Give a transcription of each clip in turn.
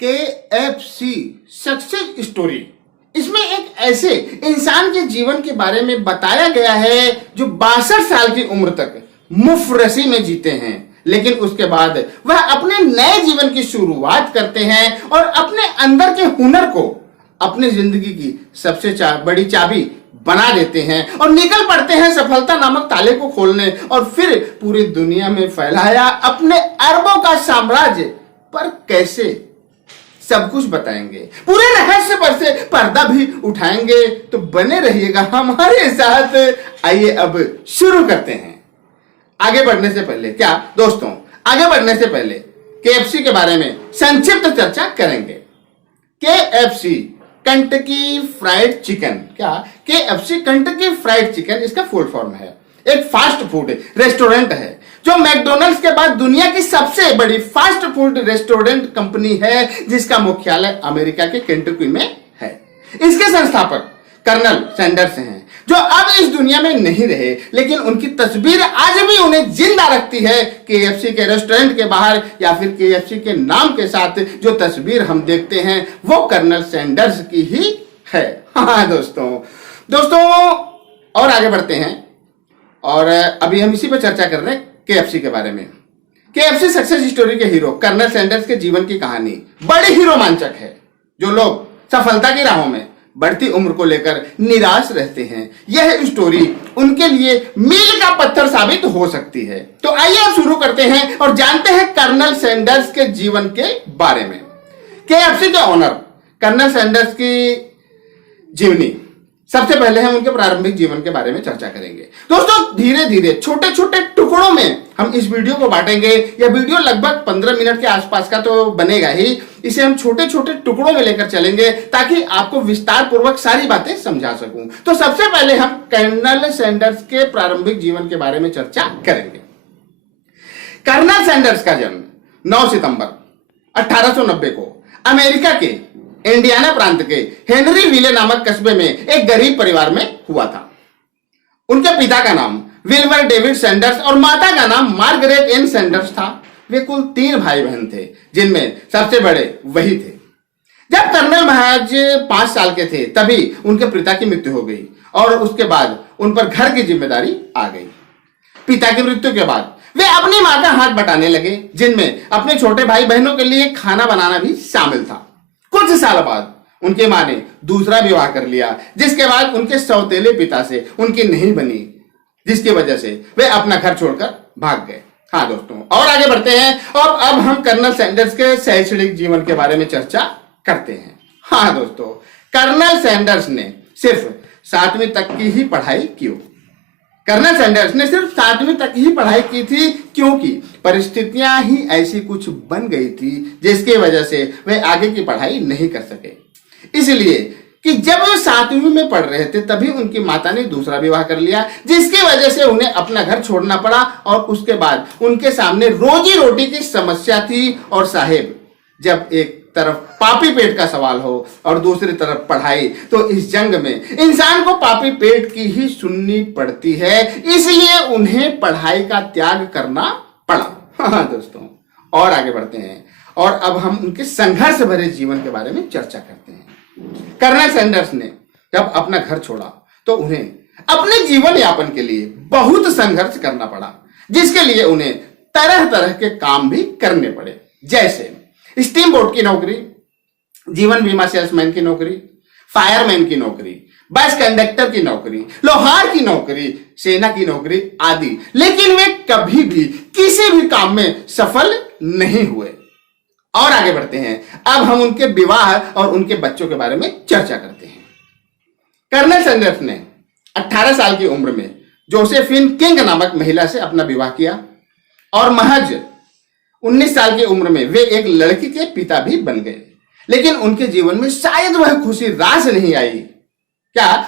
KFC success story. इसमें एक ऐसे इंसान के जीवन के बारे में बताया गया है जो 62 साल की उम्र तक मुफरसी में जीते हैं, लेकिन उसके बाद वह अपने नए जीवन की शुरुआत करते हैं और अपने अंदर के हुनर को अपनी जिंदगी की सबसे बड़ी चाबी बना देते हैं और निकल पड़ते हैं सफलता नामक ताले को खोलने और फिर पूरी दुनिया में फैलाया अपने अरबों का साम्राज्य। पर कैसे, सब कुछ बताएंगे, पूरे रहस्य पर से पर्दा भी उठाएंगे, तो बने रहिएगा हमारे साथ। आइए अब शुरू करते हैं। आगे बढ़ने से पहले आगे बढ़ने से पहले KFC के बारे में संक्षिप्त चर्चा करेंगे। KFC Kentucky fried chicken, KFC Kentucky fried chicken इसका फुल फॉर्म है। एक फास्ट फूड रेस्टोरेंट है जो मैकडॉनल्ड्स के बाद दुनिया की सबसे बड़ी फास्ट फूड रेस्टोरेंट कंपनी है, जिसका मुख्यालय अमेरिका के केंटकी में है। इसके संस्थापक कर्नल सैंडर्स हैं, जो अब इस दुनिया में नहीं रहे, लेकिन उनकी तस्वीर आज भी उन्हें जिंदा रखती है। KFC के रेस्टोरेंट के बाहर या फिर KFC के नाम के साथ जो तस्वीर हम देखते हैं वो कर्नल सैंडर्स की ही है। हाँ दोस्तों और आगे बढ़ते हैं, और अभी हम इसी पर चर्चा कर रहे हैं KFC के बारे में। KFC सक्सेस स्टोरी के हीरो कर्नल सैंडर्स के जीवन की कहानी बड़ी ही रोमांचक है। जो लोग सफलता की राहों में बढ़ती उम्र को लेकर निराश रहते हैं, यह स्टोरी उनके लिए मील का पत्थर साबित हो सकती है। तो आइए अब शुरू करते हैं और जानते हैं कर्नल सैंडर्स के जीवन के बारे में। KFC के ओनर कर्नल सैंडर्स की जीवनी। सबसे पहले हम उनके प्रारंभिक जीवन के बारे में चर्चा करेंगे। दोस्तों धीरे धीरे छोटे छोटे टुकड़ों में हम इस वीडियो को बांटेंगे। यह वीडियो लगभग 15 मिनट के आसपास का तो बनेगा ही। इसे हम छोटे छोटे टुकड़ों में लेकर चलेंगे ताकि आपको विस्तार पूर्वक सारी बातें समझा सकूं। तो सबसे पहले हम कर्नल सैंडर्स के प्रारंभिक जीवन के बारे में चर्चा करेंगे। कर्नल सैंडर्स का जन्म 9 सितंबर 1890 को अमेरिका के इंडियाना प्रांत के हेनरी विले नामक कस्बे में एक गरीब परिवार में हुआ था। उनके पिता का नाम विल्बर डेविड सैंडर्स और माता का नाम मार्गरेट एन सैंडर्स था। वे कुल 3 भाई बहन थे, जिनमें सबसे बड़े वही थे। जब कर्नल महज 5 साल के थे तभी उनके पिता की मृत्यु हो गई और उसके बाद उन पर घर की जिम्मेदारी आ गई। पिता की मृत्यु के बाद वे अपनी मां का हाथ बटाने लगे, जिनमें अपने छोटे भाई बहनों के लिए खाना बनाना भी शामिल था। कुछ साल बाद उनके मां ने दूसरा विवाह कर लिया, जिसके बाद उनके सौतेले पिता से उनकी नहीं बनी, जिसकी वजह से वे अपना घर छोड़कर भाग गए। हाँ दोस्तों और आगे बढ़ते हैं और अब हम कर्नल सैंडर्स के शैक्षणिक जीवन के बारे में चर्चा करते हैं। हाँ दोस्तों, कर्नल सैंडर्स ने सिर्फ 7वीं तक की ही पढ़ाई की। कर्नल सैंडर्स ने सिर्फ 7वीं तक ही पढ़ाई की थी, क्योंकि परिस्थितियां ही ऐसी कुछ बन गई थी जिसकी वजह से वे आगे की पढ़ाई नहीं कर सके। इसलिए कि जब वे 7वीं में पढ़ रहे थे तभी उनकी माता ने दूसरा विवाह कर लिया, जिसकी वजह से उन्हें अपना घर छोड़ना पड़ा और उसके बाद उनके सामने रोजी रोटी की समस्या थी। और साहेब, जब एक तरफ पापी पेट का सवाल हो और दूसरी तरफ पढ़ाई, तो इस जंग में इंसान को पापी पेट की ही सुननी पड़ती है, इसलिए उन्हें पढ़ाई का त्याग करना पड़ा। हाँ दोस्तों और आगे बढ़ते हैं और अब हम उनके संघर्ष भरे जीवन के बारे में चर्चा करते हैं। कर्नल सैंडर्स ने जब अपना घर छोड़ा तो उन्हें अपने जीवन यापन के लिए बहुत संघर्ष करना पड़ा, जिसके लिए उन्हें तरह तरह के काम भी करने पड़े, जैसे स्टीम बोट की नौकरी, जीवन बीमा सेल्समैन की नौकरी, फायरमैन की नौकरी, बस कंडक्टर की नौकरी, लोहार की नौकरी, सेना की नौकरी आदि। लेकिन वे कभी भी किसी भी काम में सफल नहीं हुए। और आगे बढ़ते हैं, अब हम उनके विवाह और उनके बच्चों के बारे में चर्चा करते हैं। कर्नल सैंडर्स ने 18 साल की उम्र में जोसेफिन किंग नामक महिला से अपना विवाह किया और महज 19 साल की उम्र में वे एक लड़की के पिता भी बन गए। लेकिन उनके जीवन में शायद वह खुशी रास नहीं आई।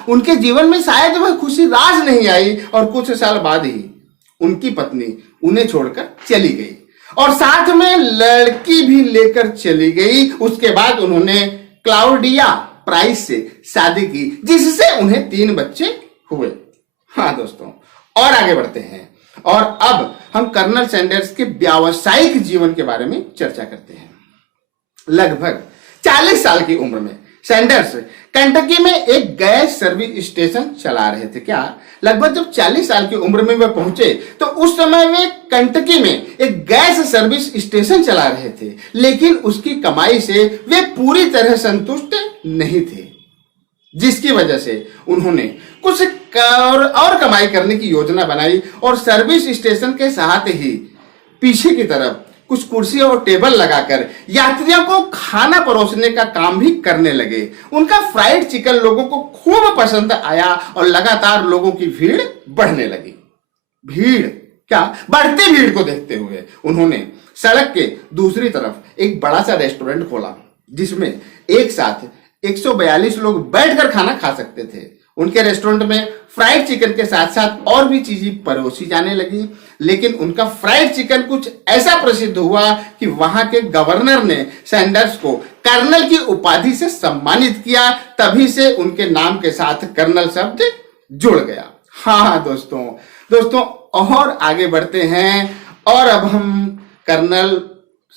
उनके जीवन में शायद वह खुशी रास नहीं आई और कुछ साल बाद ही उनकी पत्नी उन्हें छोड़कर चली गई और साथ में लड़की भी लेकर चली गई। उसके बाद उन्होंने क्लाउडिया प्राइस से शादी की, जिससे उन्हें 3 बच्चे हुए। हाँ दोस्तों और आगे बढ़ते हैं और अब हम कर्नल सैंडर्स के व्यावसायिक जीवन के बारे में चर्चा करते हैं। लगभग 40 साल की उम्र में सैंडर्स कंटकी में एक गैस सर्विस स्टेशन चला रहे थे। क्या लगभग जब 40 साल की उम्र में वे पहुंचे तो उस समय वे कंटकी में एक गैस सर्विस स्टेशन चला रहे थे, लेकिन उसकी कमाई से वे पूरी तरह संतुष्ट नहीं थे, जिसकी वजह से उन्होंने कुछ और कमाई करने की योजना बनाई और सर्विस स्टेशन के साथ ही पीछे की तरफ कुछ कुर्सी और टेबल लगाकर यात्रियों को खाना परोसने का काम भी करने लगे। उनका फ्राइड चिकन लोगों को खूब पसंद आया और लगातार लोगों की भीड़ बढ़ने लगी। बढ़ती भीड़ को देखते हुए उन्होंने सड़क के दूसरी तरफ एक बड़ा सा रेस्टोरेंट खोला, जिसमें एक साथ 142 लोग बैठकर खाना खा सकते थे। उनके रेस्टोरेंट में फ्राइड चिकन के साथ साथ और भी चीजें परोसी जाने लगी, लेकिन उनका फ्राइड चिकन कुछ ऐसा प्रसिद्ध हुआ कि वहां के गवर्नर ने सैंडर्स को कर्नल की उपाधि से सम्मानित किया। तभी से उनके नाम के साथ कर्नल शब्द जुड़ गया। हाँ दोस्तों और आगे बढ़ते हैं और अब हम कर्नल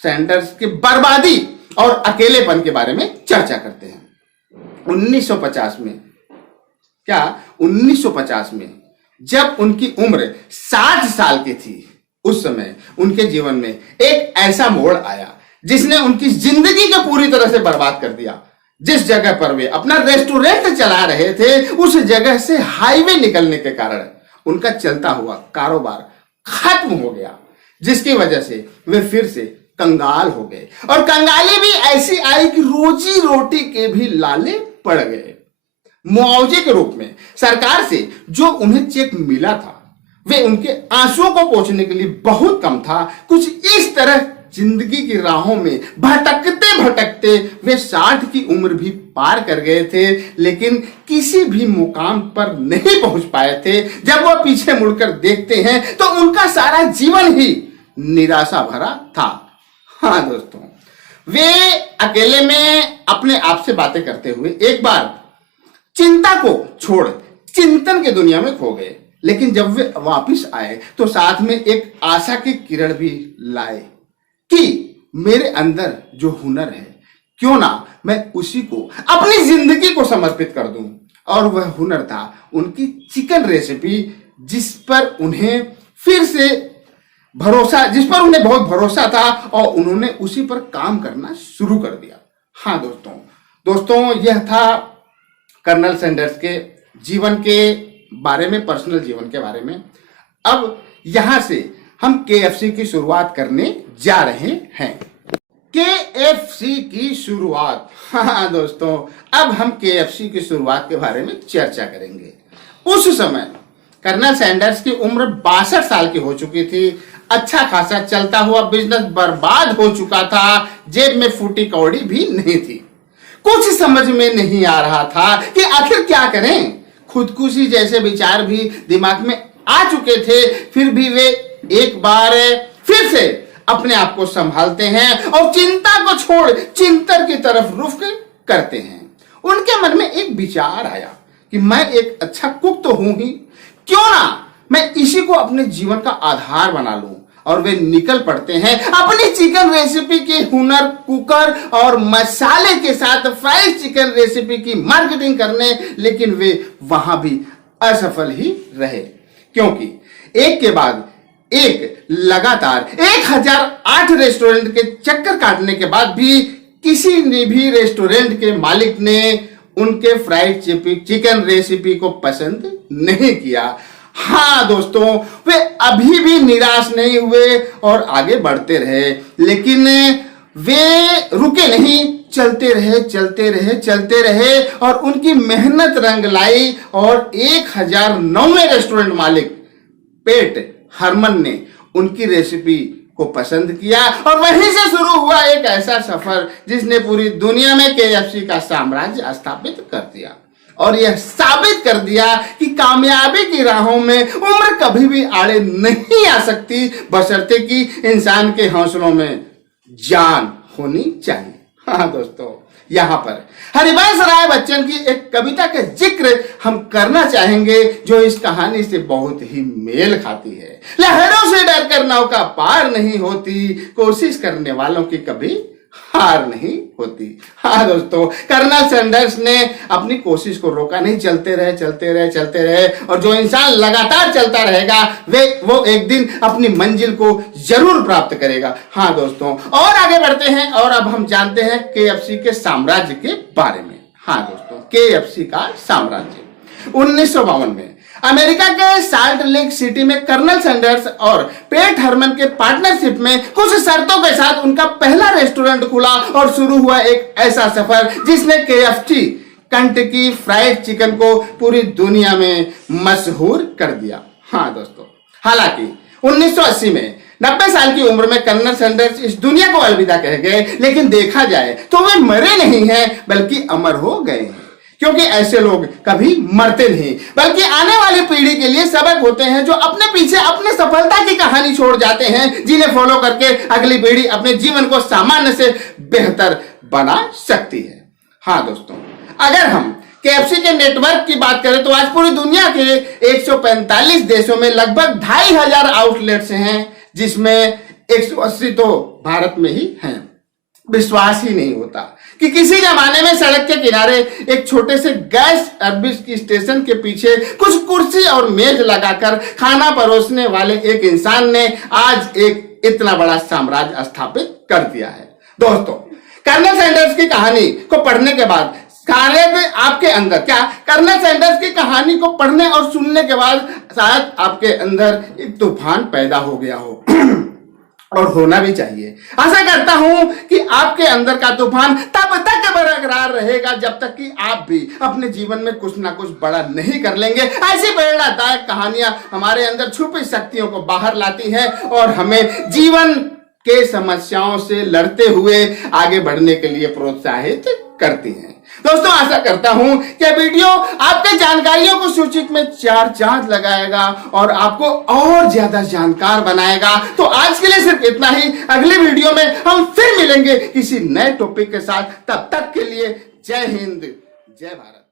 सैंडर्स की बर्बादी और अकेलेपन के बारे में चर्चा करते हैं। 1950 में जब उनकी उम्र 60 साल की थी, उस समय उनके जीवन में एक ऐसा मोड़ आया जिसने उनकी जिंदगी को पूरी तरह से बर्बाद कर दिया। जिस जगह पर वे अपना रेस्टोरेंट चला रहे थे, उस जगह से हाईवे निकलने के कारण उनका चलता हुआ कारोबार खत्म हो गया, जिसकी वजह से वे फिर से कंगाल हो गए और कंगाली भी ऐसी आई कि रोजी रोटी के भी लाले पड़ गए। मुआवजे के रूप में सरकार से जो उन्हें चेक मिला था, वे उनके आंसुओं को पोंछने के लिए बहुत कम था। कुछ इस तरह जिंदगी की राहों में भटकते भटकते वे 60 की उम्र भी पार कर गए थे, लेकिन किसी भी मुकाम पर नहीं पहुंच पाए थे। जब वह पीछे मुड़कर देखते हैं तो उनका सारा जीवन ही निराशा भरा था। हाँ दोस्तों, वे अकेले में अपने आप से बातें करते हुए एक बार चिंता को छोड़ चिंतन की दुनिया में खो गए, लेकिन जब वे वापस आए तो साथ में एक आशा की किरण भी लाए कि मेरे अंदर जो हुनर है, क्यों ना मैं उसी को अपनी जिंदगी को समर्पित कर दूं। और वह हुनर था उनकी चिकन रेसिपी, जिस पर उन्हें बहुत भरोसा था और उन्होंने उसी पर काम करना शुरू कर दिया। हाँ दोस्तों यह था कर्नल सैंडर्स के जीवन के बारे में, पर्सनल जीवन के बारे में। अब यहां से हम केएफसी की शुरुआत करने जा रहे हैं। केएफसी की शुरुआत। हाँ दोस्तों, अब हम केएफसी की शुरुआत के बारे में चर्चा करेंगे। उस समय कर्नल सैंडर्स की उम्र 62 साल की हो चुकी थी। अच्छा खासा चलता हुआ बिजनेस बर्बाद हो चुका था, जेब में फूटी कौड़ी भी नहीं थी। कुछ समझ में नहीं आ रहा था कि आखिर क्या करें। खुदकुशी जैसे विचार भी दिमाग में आ चुके थे, फिर भी वे एक बार फिर से अपने आप को संभालते हैं और चिंता को छोड़ चिंतन की तरफ रुख करते हैं। उनके मन में एक विचार आया कि मैं एक अच्छा कुक तो हूं ही, क्यों ना मैं इसी को अपने जीवन का आधार बना लूं। और वे निकल पड़ते हैं अपनी चिकन रेसिपी के हुनर, कुकर और मसाले के साथ फ्राइड चिकन रेसिपी की मार्केटिंग करने। लेकिन वे वहां भी असफल ही रहे, क्योंकि एक के बाद एक लगातार 1008 रेस्टोरेंट के चक्कर काटने के बाद भी किसी ने भी रेस्टोरेंट के मालिक ने उनके फ्राइड चिकन रेसिपी को पसंद नहीं किया। हाँ दोस्तों, वे अभी भी निराश नहीं हुए और आगे बढ़ते रहे, लेकिन वे रुके नहीं, चलते रहे और उनकी मेहनत रंग लाई। और 1009वें रेस्टोरेंट मालिक पेट हरमन ने उनकी रेसिपी को पसंद किया और वहीं से शुरू हुआ एक ऐसा सफर जिसने पूरी दुनिया में केएफसी का साम्राज्य स्थापित कर दिया और यह साबित कर दिया कि कामयाबी की राहों में उम्र कभी भी आड़े नहीं आ सकती, बशर्ते कि इंसान के हौसलों में जान होनी चाहिए। हाँ दोस्तों, यहाँ पर हरिवंश राय बच्चन की एक कविता के जिक्र हम करना चाहेंगे जो इस कहानी से बहुत ही मेल खाती है। लहरों से डरकर नौका पार नहीं होती, कोशिश करने वालों की कभी हार नहीं होती। हाँ दोस्तों, कर्नल सैंडर्स ने अपनी कोशिश को रोका नहीं, चलते रहे और जो इंसान लगातार चलता रहेगा वो एक दिन अपनी मंजिल को जरूर प्राप्त करेगा। हाँ दोस्तों, और आगे बढ़ते हैं और अब हम जानते हैं KFC के साम्राज्य के बारे में। हाँ दोस्तों, KFC का साम्राज्य 1952 में अमेरिका के साल्ट लेक सिटी में कर्नल सैंडर्स और पेट हरमन के पार्टनरशिप में कुछ शर्तों के साथ उनका पहला रेस्टोरेंट खुला और शुरू हुआ एक ऐसा सफर जिसने KFC कंटकी फ्राइड चिकन को पूरी दुनिया में मशहूर कर दिया। हाँ दोस्तों, हालांकि 1980 में 90 साल की उम्र में कर्नल सैंडर्स इस दुनिया को अलविदा कह गए, लेकिन देखा जाए तो वे मरे नहीं हैं बल्कि अमर हो गए हैं, क्योंकि ऐसे लोग कभी मरते नहीं बल्कि आने वाली पीढ़ी के लिए सबक होते हैं, जो अपने पीछे अपने सफलता की कहानी छोड़ जाते हैं, जिन्हें फॉलो करके अगली पीढ़ी अपने जीवन को सामान्य से बेहतर बना सकती है। हाँ दोस्तों, अगर हम KFC के नेटवर्क की बात करें तो आज पूरी दुनिया के 145 देशों में लगभग 2500 आउटलेट्स हैं, जिसमें 180 तो भारत में ही हैं। विश्वास ही नहीं होता कि किसी जमाने में सड़क के किनारे एक छोटे से गैस सर्विस की स्टेशन के पीछे कुछ कुर्सी और मेज लगाकर खाना परोसने वाले एक इंसान ने आज एक इतना बड़ा साम्राज्य स्थापित कर दिया है। दोस्तों, कर्नल सैंडर्स की कहानी को पढ़ने के बाद शायद आपके अंदर कर्नल सैंडर्स की कहानी को पढ़ने और सुनने के बाद शायद आपके अंदर एक तूफान पैदा हो गया हो और होना भी चाहिए। आशा करता हूं कि आपके अंदर का तूफान तब तक बरकरार रहेगा जब तक कि आप भी अपने जीवन में कुछ ना कुछ बड़ा नहीं कर लेंगे। ऐसी प्रेरणादायक कहानियां हमारे अंदर छुपी शक्तियों को बाहर लाती हैं और हमें जीवन के समस्याओं से लड़ते हुए आगे बढ़ने के लिए प्रोत्साहित करती हैं। दोस्तों, आशा करता हूं कि वीडियो आपके जानकारियों को सूचित में 4 चांद लगाएगा और आपको और ज्यादा जानकार बनाएगा। तो आज के लिए सिर्फ इतना ही। अगले वीडियो में हम फिर मिलेंगे किसी नए टॉपिक के साथ। तब तक के लिए जय हिंद, जय भारत।